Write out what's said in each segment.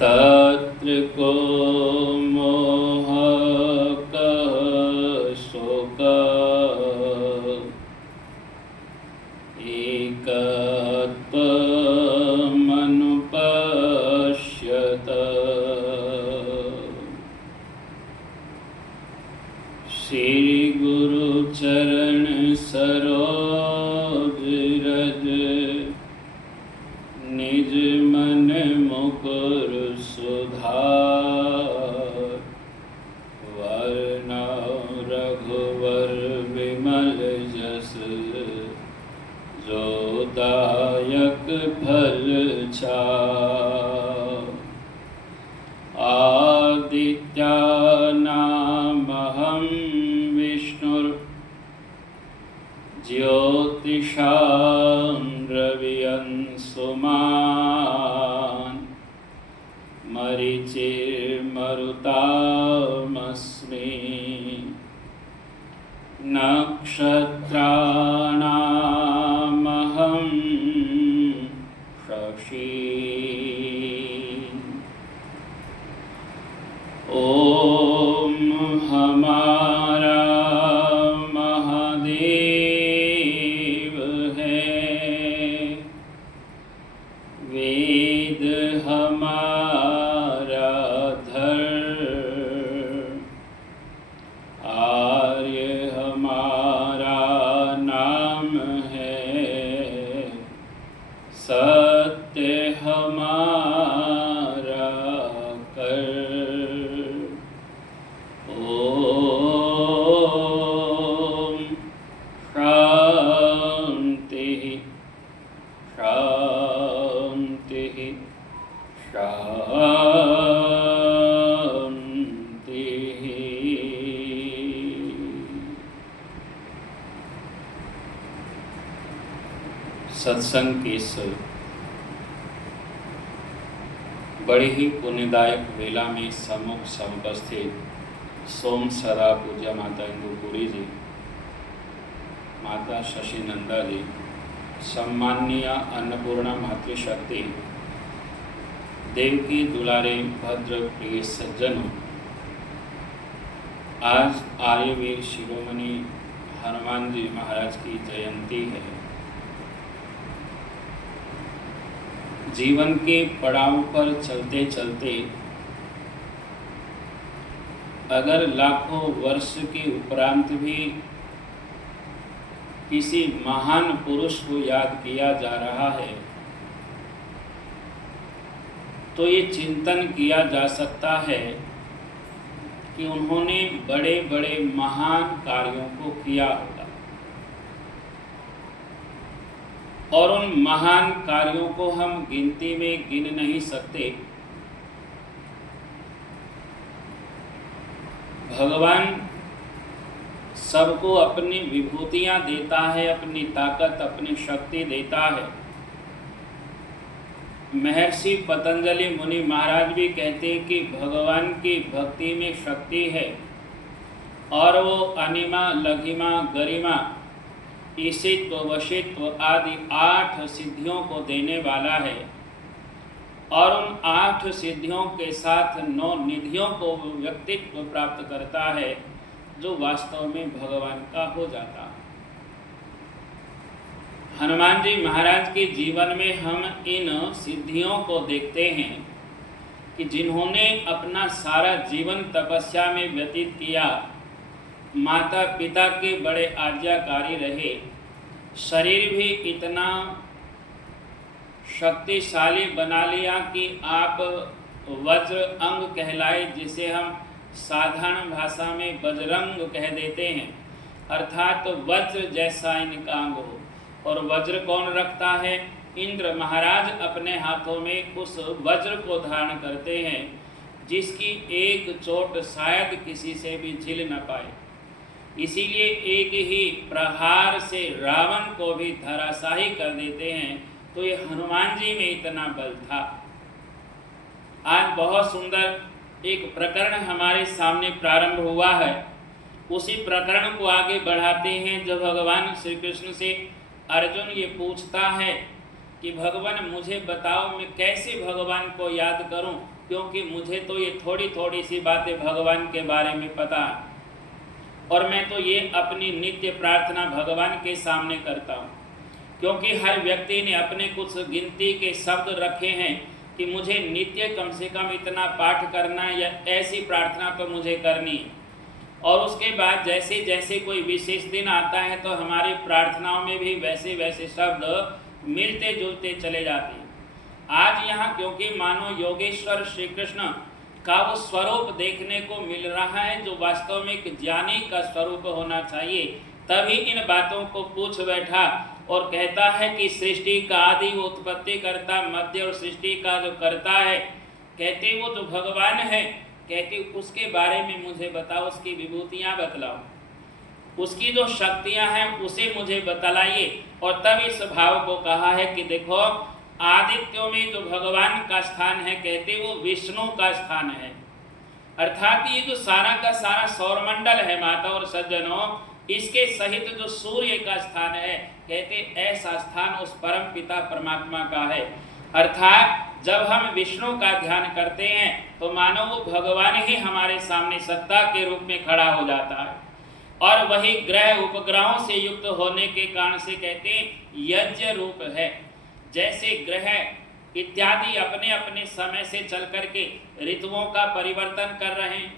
तत्र को मोह कः शोकः एकत्वमनुपश्यत। श्री गुरु चरण सरोज रज निज मन मुकुर सुधार। वर्णौ रघुवर विमल जस जो दायक फल छाड़। आदित्यानामहं विष्णुर् ज्योतिषां रविअंशुमान्। मरीचिर्मरुतामस्मि नक्षत्राणामहं शशी। ओम हमारा महादेव है, वेद हमारा धर्म। आर्य हमारा नाम है, सत्य हमारा कर। ओम शांति शांति शांति। सत्संग की इस बड़ी ही पुण्यदायक वेला में सम्मुख समुपस्थित सोम सदा पूज्य माता इंदुपुरी जी, माता शशि नंदा जी, सम्माननीय अन्नपूर्णा मातृशक्ति, देवकी दुलारे भद्र प्रिय सज्जनों, आज आर्यवीर शिरोमणि हनुमान जी महाराज की जयंती है। जीवन के पड़ाव पर चलते चलते अगर लाखों वर्ष के उपरांत भी किसी महान पुरुष को याद किया जा रहा है तो ये चिंतन किया जा सकता है कि उन्होंने बड़े बड़े महान कार्यों को किया होगा और उन महान कार्यों को हम गिनती में गिन नहीं सकते। भगवान सबको अपनी विभूतियां देता है, अपनी ताकत, अपनी शक्ति देता है। महर्षि पतंजलि मुनि महाराज भी कहते हैं कि भगवान की भक्ति में शक्ति है और वो अनिमा, लघिमा, गरिमा, ईशित्व, वशित्व आदि 8 सिद्धियों को देने वाला है और उन 8 सिद्धियों के साथ 9 निधियों को व्यक्तित्व प्राप्त करता है जो वास्तव में भगवान का हो जाता है। हनुमान जी महाराज के जीवन में हम इन सिद्धियों को देखते हैं कि जिन्होंने अपना सारा जीवन तपस्या में व्यतीत किया, माता पिता के बड़े आज्ञाकारी रहे, शरीर भी इतना शक्तिशाली बना लिया कि आप वज्र अंग कहलाए, जिसे हम साधारण भाषा में बजरंग कह देते हैं, अर्थात वज्र जैसा इनका अंग हो। और वज्र कौन रखता है? इंद्र महाराज अपने हाथों में उस वज्र को धारण करते हैं जिसकी एक चोट शायद किसी से भी झिल न पाए। इसीलिए एक ही प्रहार से रावण को भी धराशाही कर देते हैं। तो ये हनुमान जी में इतना बल था। आज बहुत सुंदर एक प्रकरण हमारे सामने प्रारंभ हुआ है। उसी प्रकरण को आगे बढ़ाते हैं। जब भगवान श्री कृष्ण से अर्जुन ये पूछता है कि भगवान मुझे बताओ मैं कैसे भगवान को याद करूं, क्योंकि मुझे तो ये थोड़ी थोड़ी सी बातें भगवान के बारे में पता है, और मैं तो ये अपनी नित्य प्रार्थना भगवान के सामने करता हूँ, क्योंकि हर व्यक्ति ने अपने कुछ गिनती के शब्द रखे हैं कि मुझे नित्य कम से कम इतना पाठ करना है या ऐसी प्रार्थना तो मुझे करनी है। और उसके बाद जैसे जैसे कोई विशेष दिन आता है तो हमारी प्रार्थनाओं में भी वैसे वैसे शब्द मिलते जुलते चले जाते हैं। आज यहाँ क्योंकि मानो योगेश्वर श्री कृष्ण का वो स्वरूप देखने को मिल रहा है जो वास्तव में एक ज्ञानी का स्वरूप होना चाहिए, तभी इन बातों को पूछ बैठा और कहता है कि सृष्टि का आदि वो उत्पत्ति करता, मध्य और सृष्टि का जो करता है, कहते वो जो भगवान है, कहते उसके बारे में मुझे बताओ, उसकी विभूतियाँ बतलाओ, उसकी जो शक्तियाँ हैं उसे मुझे बतलाइए। और तब इस भाव को कहा है कि देखो आदित्यों में जो भगवान का स्थान है, कहते वो विष्णु का स्थान है, अर्थात ये जो सारा का सारा सौरमंडल है माता और सज्जनों, इसके सहित जो सूर्य का स्थान है, कहते ऐसा स्थान उस परम पिता परमात्मा का है। अर्थात जब हम विष्णु का ध्यान करते हैं तो मानो वो भगवान ही हमारे सामने सत्ता के रूप में खड़ा हो जाता है, और वही ग्रह उपग्रहों से युक्त होने के कारण से कहते यज्ञ रूप है। जैसे ग्रह इत्यादि अपने अपने समय से चल करके ऋतुओं का परिवर्तन कर रहे हैं,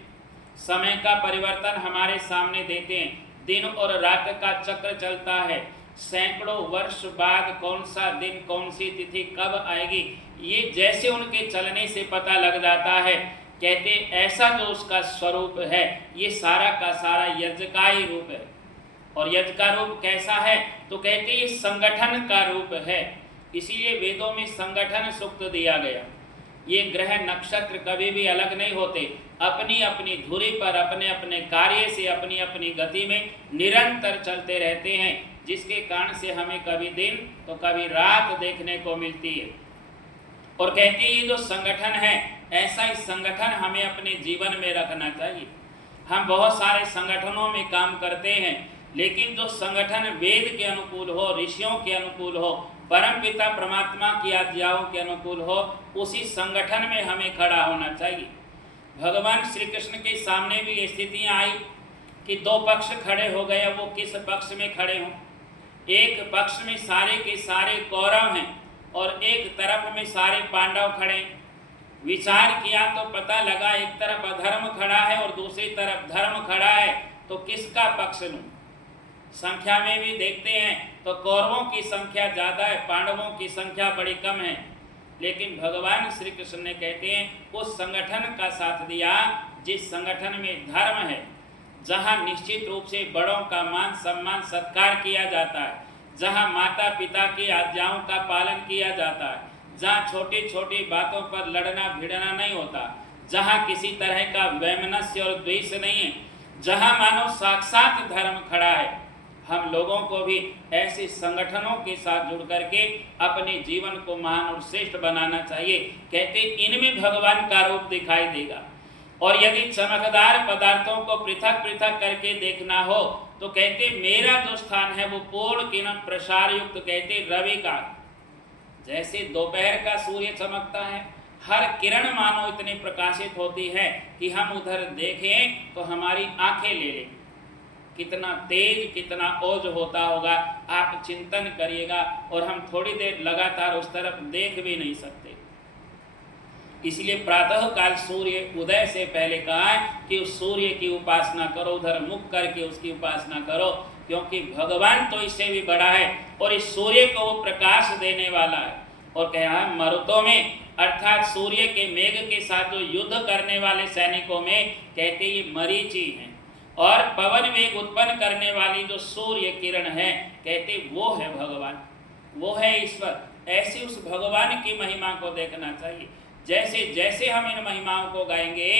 समय का परिवर्तन हमारे सामने देते हैं, दिन और रात का चक्र चलता है, सैकड़ों वर्ष बाद कौन सा दिन कौन सी तिथि कब आएगी, ये जैसे उनके चलने से पता लग जाता है। कहते ऐसा जो उसका स्वरूप है, ये सारा का सारा यज्ञ का ही रूप है। और यज्ञ का रूप कैसा है, तो कहते ये संगठन का रूप है, इसीलिए वेदों में संगठन सूक्त दिया गया। ये ग्रह नक्षत्र कभी भी अलग नहीं होते, अपनी अपनी धुरी पर अपने अपने कार्य से अपनी अपनी गति में निरंतर चलते रहते हैं, जिसके कारण से हमें कभी दिन तो कभी रात देखने को मिलती है। और कहते हैं ये जो संगठन है, ऐसा ही संगठन हमें अपने जीवन में रखना चाहिए। हम बहुत सारे संगठनों में काम करते हैं, लेकिन जो संगठन वेद के अनुकूल हो, ऋषियों के अनुकूल हो, परम पिता परमात्मा की आज्ञाओं के अनुकूल हो, उसी संगठन में हमें खड़ा होना चाहिए। भगवान श्री कृष्ण के सामने भी ये स्थितियाँ आई कि दो पक्ष खड़े हो गए, वो किस पक्ष में खड़े हों। एक पक्ष में सारे के सारे कौरव हैं और एक तरफ में सारे पांडव खड़े। विचार किया तो पता लगा एक तरफ अधर्म खड़ा है और दूसरी तरफ धर्म खड़ा है, तो किसका पक्ष लूं। संख्या में भी देखते हैं तो कौरवों की संख्या ज़्यादा है, पांडवों की संख्या बड़ी कम है, लेकिन भगवान श्री कृष्ण ने कहते हैं उस संगठन का साथ दिया जिस संगठन में धर्म है, जहाँ निश्चित रूप से बड़ों का मान सम्मान सत्कार किया जाता है, जहाँ माता पिता की आज्ञाओं का पालन किया जाता है, जहाँ छोटी छोटी बातों पर लड़ना भिड़ना नहीं होता, जहाँ किसी तरह का वैमनस्य और द्वेष नहीं है, जहाँ मानो साक्षात धर्म खड़ा है। हम लोगों को भी ऐसे संगठनों के साथ जुड़ करके अपने जीवन को महान और श्रेष्ठ बनाना चाहिए। कहते इनमें भगवान का रूप दिखाई देगा। और यदि चमकदार पदार्थों को पृथक पृथक करके देखना हो तो कहते मेरा जो स्थान है वो पूर्ण किरण प्रसार युक्त, कहते रवि का, जैसे दोपहर का सूर्य चमकता है, हर किरण मानो इतनी प्रकाशित होती है कि हम उधर देखें तो हमारी आंखें ले लें। कितना तेज कितना ओज होता होगा, आप चिंतन करिएगा, और हम थोड़ी देर लगातार उस तरफ देख भी नहीं सकते। इसलिए प्रातः काल सूर्य उदय से पहले कहा है कि उस सूर्य की उपासना करो, उधर मुख करके उसकी उपासना करो, क्योंकि भगवान तो इससे भी बड़ा है और इस सूर्य को वो प्रकाश देने वाला है। और कहा है मरुतों में, अर्थात सूर्य के मेघ के साथ जो युद्ध करने वाले सैनिकों में, कहते ये मरीचि हैं, और पवन वेग उत्पन्न करने वाली जो सूर्य किरण है, कहते वो है भगवान, वो है ईश्वर। ऐसी उस भगवान की महिमा को देखना चाहिए। जैसे जैसे हम इन महिमाओं को गाएंगे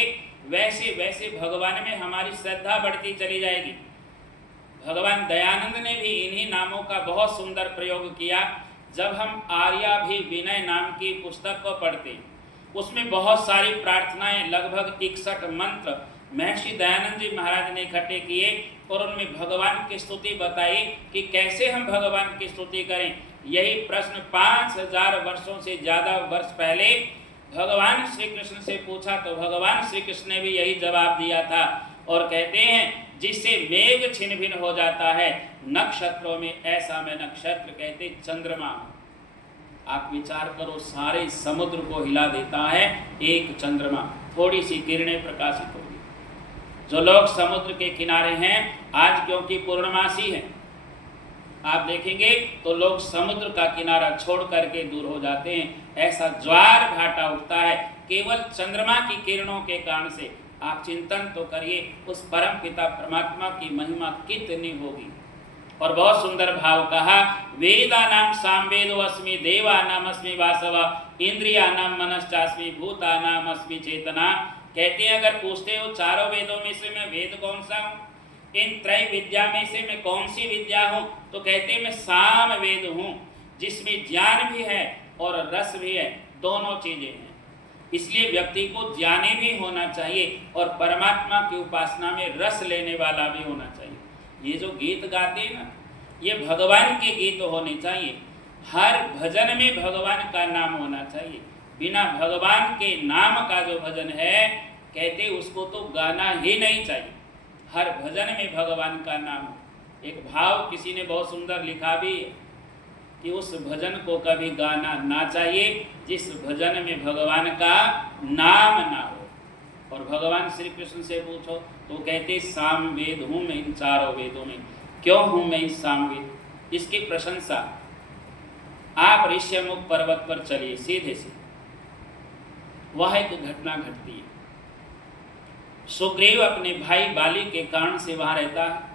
वैसे वैसे भगवान में हमारी श्रद्धा बढ़ती चली जाएगी। भगवान दयानंद ने भी इन्हीं नामों का बहुत सुंदर प्रयोग किया। जब हम आर्याभिविनय नाम की पुस्तक को पढ़ते, उसमें बहुत सारी प्रार्थनाएं, लगभग 61 मंत्र महर्षि दयानंद जी महाराज ने इकट्ठे किए और उनमें भगवान की स्तुति बताई कि कैसे हम भगवान की स्तुति करें। यही प्रश्न 5000 वर्षों से ज़्यादा वर्ष पहले भगवान श्री कृष्ण से पूछा तो भगवान श्री कृष्ण ने भी यही जवाब दिया था और कहते हैं जिससे मेघ छिन्न भिन्न हो जाता है नक्षत्रों में, ऐसा मैं नक्षत्र कहते चंद्रमा। आप विचार करो, सारे समुद्र को हिला देता है एक चंद्रमा, थोड़ी सी किरणें प्रकाशित होगी। जो लोग समुद्र के किनारे हैं, आज क्योंकि पूर्णमासी है, आप देखेंगे तो लोग समुद्र का किनारा छोड़ करके दूर हो जाते हैं। ऐसा ज्वार भाटा उठता है केवल चंद्रमा की किरणों के कारण से। आप चिंतन तो करिए उस परम पिता परमात्मा की महिमा कितनी होगी। और बहुत सुंदर भाव कहा, वेदा नाम सामवेदो अस्मि, देवा नाम अस्मि वासवा, इंद्रिया नाम मनश्चास्मि, भूता नाम अस्मि चेतना। कहते हैं अगर पूछते हो चारों वेदों में से मैं वेद कौन सा हूँ, इन त्रय विद्या में से मैं कौन सी विद्या हूँ, तो कहते हैं मैं साम वेद हूँ, जिसमें ज्ञान भी है और रस भी है, दोनों चीजें हैं। इसलिए व्यक्ति को ज्ञानी भी होना चाहिए और परमात्मा की उपासना में रस लेने वाला भी होना चाहिए। ये जो गीत गाते हैं ना, ये भगवान के गीत होने चाहिए। हर भजन में भगवान का नाम होना चाहिए। बिना भगवान के नाम का जो भजन है, कहते उसको तो गाना ही नहीं चाहिए। हर भजन में भगवान का नाम। एक भाव किसी ने बहुत सुंदर लिखा भी है कि उस भजन को कभी गाना ना चाहिए जिस भजन में भगवान का नाम ना हो। और भगवान श्री कृष्ण से पूछो तो कहते साम वेद हूँ मैं इन चारों वेदों में। क्यों हूँ मैं इस साम वेद, इसकी प्रशंसा आप ऋष्यमुख पर्वत पर चलिए सीधे से, वह एक घटना घटती है। सुग्रीव अपने भाई बाली के कारण से वहां रहता है,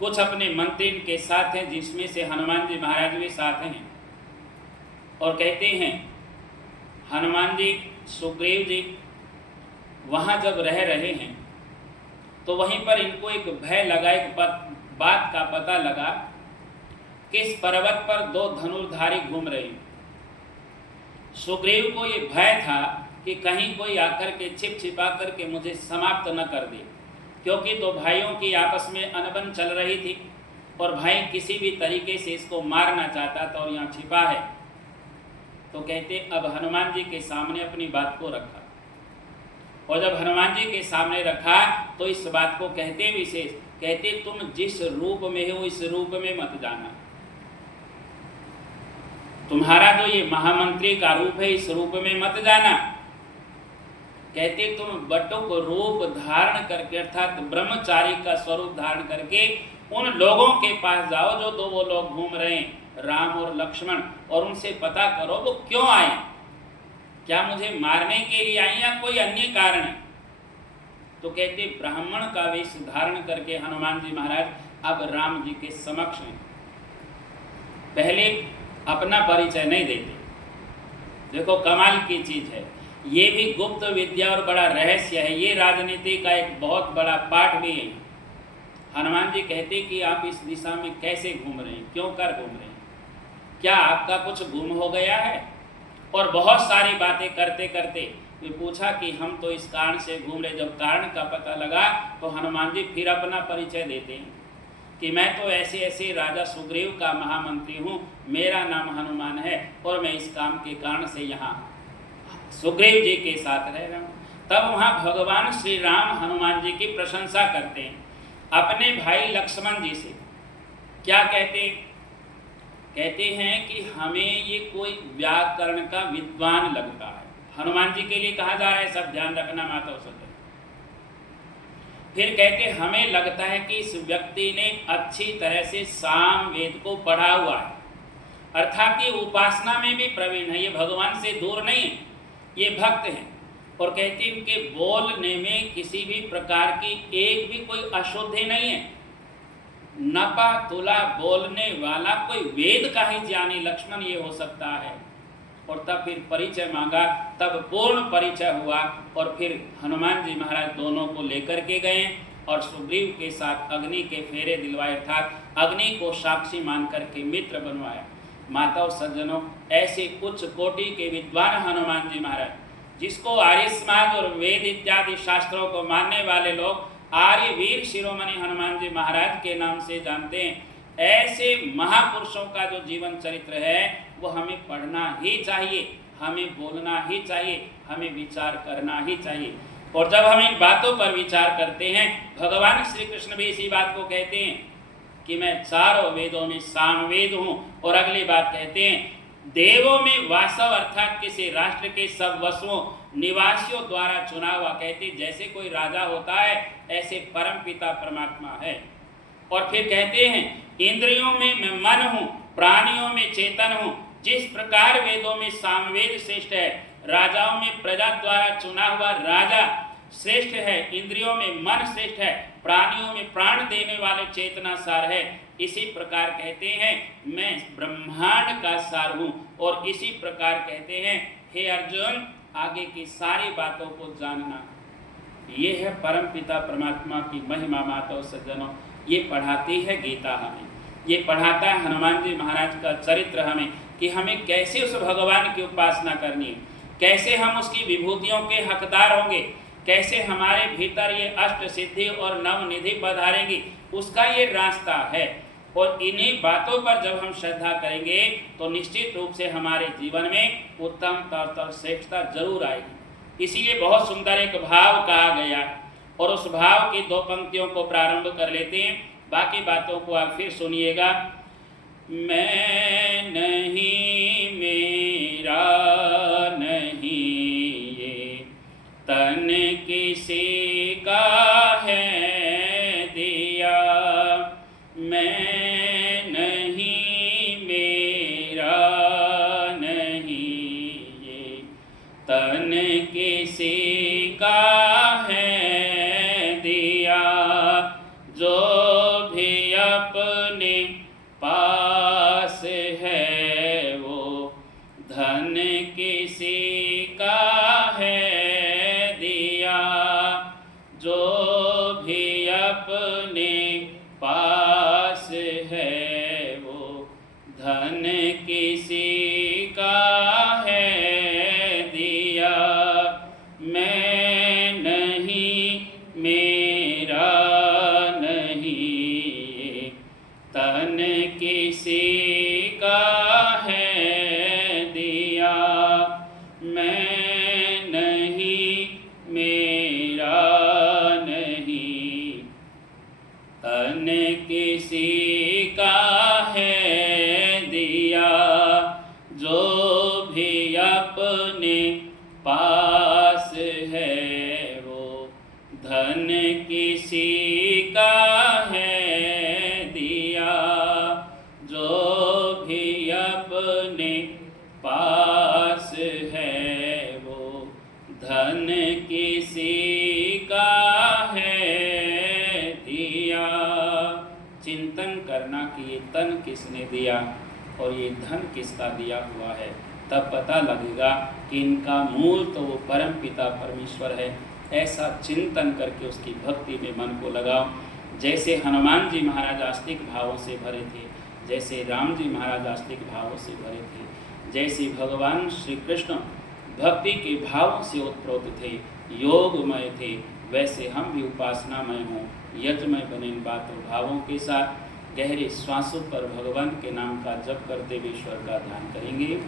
कुछ अपने मंत्री के साथ हैं जिसमें से हनुमान जी महाराज भी साथ हैं। और कहते हैं हनुमान जी सुग्रीव जी वहां जब रह रहे हैं तो वहीं पर इनको एक भय लगा, एक बात का पता लगा कि इस पर्वत पर दो धनुर्धारी घूम रहे हैं। सुग्रीव को ये भय था कि कहीं कोई आकर के छिप छिपा करके मुझे समाप्त न कर दे, क्योंकि दो भाइयों की आपस में अनबन चल रही थी और भाई किसी भी तरीके से इसको मारना चाहता था और यहाँ छिपा है। तो कहते अब हनुमान जी के सामने अपनी बात को रखा, और जब हनुमान जी के सामने रखा तो इस बात को कहते विशेष, कहते तुम जिस रूप में हो इस रूप में मत जाना। तुम्हारा जो ये महामंत्री का रूप है इस रूप में मत जाना। कहते तुम बटुक रूप धारण करके अर्थात ब्रह्मचारी का स्वरूप धारण करके उन लोगों के पास जाओ जो दो वो लोग घूम रहे हैं, राम और लक्ष्मण, और उनसे पता करो वो क्यों आए, क्या मुझे मारने के लिए आए या कोई अन्य कारण है। तो कहते ब्राह्मण का वेश धारण करके हनुमान जी महाराज अब राम जी के समक्ष हैं। पहले अपना परिचय नहीं देते, देखो कमाल की चीज है, ये भी गुप्त विद्या और बड़ा रहस्य है। ये राजनीति का एक बहुत बड़ा पाठ भी है। हनुमान जी कहते कि आप इस दिशा में कैसे घूम रहे हैं, क्यों कर घूम रहे हैं, क्या आपका कुछ गुम हो गया है। और बहुत सारी बातें करते करते वे पूछा कि हम तो इस कारण से घूम रहे। जब कारण का पता लगा तो हनुमान जी फिर अपना परिचय देते हैं कि मैं तो ऐसे ऐसे राजा सुग्रीव का महामंत्री हूँ, मेरा नाम हनुमान है और मैं इस काम के कारण से यहाँ सुग्रीव जी के साथ रह रहा हूँ। तब वहाँ भगवान श्री राम हनुमान जी की प्रशंसा करते हैं अपने भाई लक्ष्मण जी से। क्या कहते, कहते हैं कि हमें ये कोई व्याकरण का विद्वान लगता है। हनुमान जी के लिए कहा जा रहा है, सब ध्यान रखना माता सज्जन। फिर कहते हमें लगता है कि इस व्यक्ति ने अच्छी तरह से साम वेद को पढ़ा हुआ है, अर्थात ये उपासना में भी प्रवीण है, ये भगवान से दूर नहीं है, ये भक्त हैं। और कहते इनके बोलने में किसी भी प्रकार की एक भी कोई अशुद्धि नहीं है, नपा तुला बोलने वाला कोई वेद का ही ज्ञानी लक्ष्मण ये हो सकता है। और तब फिर परिचय मांगा, तब पूर्ण परिचय हुआ और फिर हनुमान जी महाराज दोनों को लेकर के गए और सुग्रीव के साथ अग्नि के फेरे दिलवाए, अर्थात अग्नि को साक्षी मान करके मित्र बनवाया। माताओं सज्जनों, ऐसे उच्च कोटि के विद्वान हनुमान जी महाराज, जिसको आर्य समाज और वेद इत्यादि शास्त्रों को मानने वाले लोग आर्य वीर शिरोमणि हनुमान जी महाराज के नाम से जानते हैं, ऐसे महापुरुषों का जो जीवन चरित्र है वो हमें पढ़ना ही चाहिए। हमें बोलना ही चाहिए, हमें विचार करना ही चाहिए। और जब हम इन बातों पर विचार करते हैं, भगवान श्री कृष्ण भी इसी बात को कहते हैं कि मैं चारों वेदों में सामवेद हूँ। और अगली बात कहते हैं, देवों में वासव अर्थात किसी राष्ट्र के सब वसुओं निवासियों द्वारा चुना हुआ। कहते जैसे कोई राजा होता है ऐसे परम पिता परमात्मा है। और फिर कहते हैं, इंद्रियों में मैं मन हूँ, प्राणियों में चेतन हूँ। जिस प्रकार वेदों में सामवेद श्रेष्ठ है, राजाओं में प्रजा द्वारा चुना हुआ राजा श्रेष्ठ है, इंद्रियों में मन श्रेष्ठ है, प्राणियों में प्राण देने वाले चेतना सार है, इसी प्रकार कहते हैं मैं ब्रह्मांड का सार हूँ। और इसी प्रकार कहते हैं, हे अर्जुन, आगे की सारी बातों को जानना। ये है परम पिता परमात्मा की महिमा। माताओं सज्जनों, ये पढ़ाती है गीता हमें, ये पढ़ाता है हनुमान जी महाराज का चरित्र हमें कि हमें कैसे उस भगवान की उपासना करनी है, कैसे हम उसकी विभूतियों के हकदार होंगे, कैसे हमारे भीतर ये अष्ट सिद्धि और नव निधि पधारेंगी, उसका ये रास्ता है। और इन्हीं बातों पर जब हम श्रद्धा करेंगे तो निश्चित रूप से हमारे जीवन में उत्तम श्रेष्ठता जरूर आएगी। इसीलिए बहुत सुंदर एक भाव कहा गया है, और उस भाव की दो पंक्तियों को प्रारंभ कर लेते हैं, बाकी बातों को आप फिर सुनिएगा। मैं नहीं, मेरा नहीं, ये तन किसी का है दिया। मैं नहीं, मेरा नहीं, ये तन किसी का है दिया। जो भी अपने पास है वो धन किसी का है दिया। जो भी अपने पास है वो धन किसी का है दिया। मैं नहीं, मेरा नहीं, तन किसी का है दिया। मैं नहीं, मेरा नहीं, तन किसी का है दिया। जो भी अपने पास है वो धन किसी का है दिया। जो भी अपने पास है वो धन किसी का है दिया। चिंतन करना कि ये तन किसने दिया और ये धन किसका दिया हुआ है, तब पता लगेगा कि इनका मूल तो वो परम पिता परमेश्वर है। ऐसा चिंतन करके उसकी भक्ति में मन को लगाओ। जैसे हनुमान जी महाराज आस्तिक भावों से भरे थे, जैसे राम जी महाराज आस्तिक भावों से भरे थे, जैसे भगवान श्री कृष्ण भक्ति के भावों से उत्प्रोत थे, योगमय थे, वैसे हम भी उपासनामय हों, यज्ञमय बने इन बातों भावों के साथ गहरे श्वासों पर भगवान के नाम का जप करते हुए ईश्वर का ध्यान करेंगे।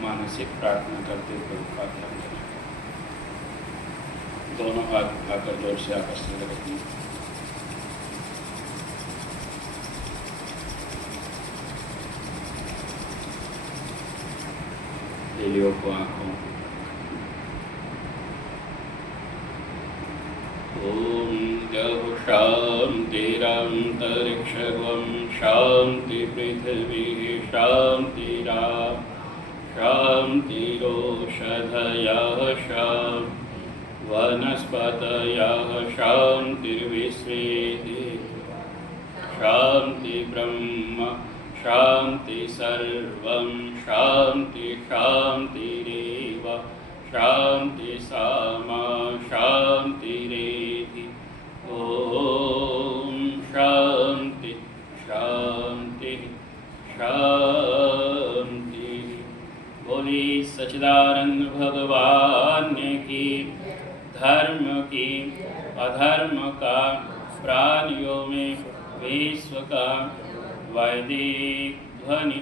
मानसिक प्रार्थना करते हुए प्रभु का ध्यान करें। दोनों हाथ उठाकर जोर से आपस में रखें। एलियों को आंखों। ओम जब शांतिरंतरिक्षं शांति पृथ्वी शांतिराप शांतिरोषधयः शान्तिः वनस्पतयः शान्तिर्विश्वे शान्ति ब्रह्म शान्ति सर्वं शान्ति शान्तिरेव शान्ति सामा शान्तिरेधि। ओम शान्ति शान्ति शान्ति। बोली सच्चिदानंद भगवान की। धर्म की अधर्म का प्राणियों में विश्व का वैदिक ध्वनि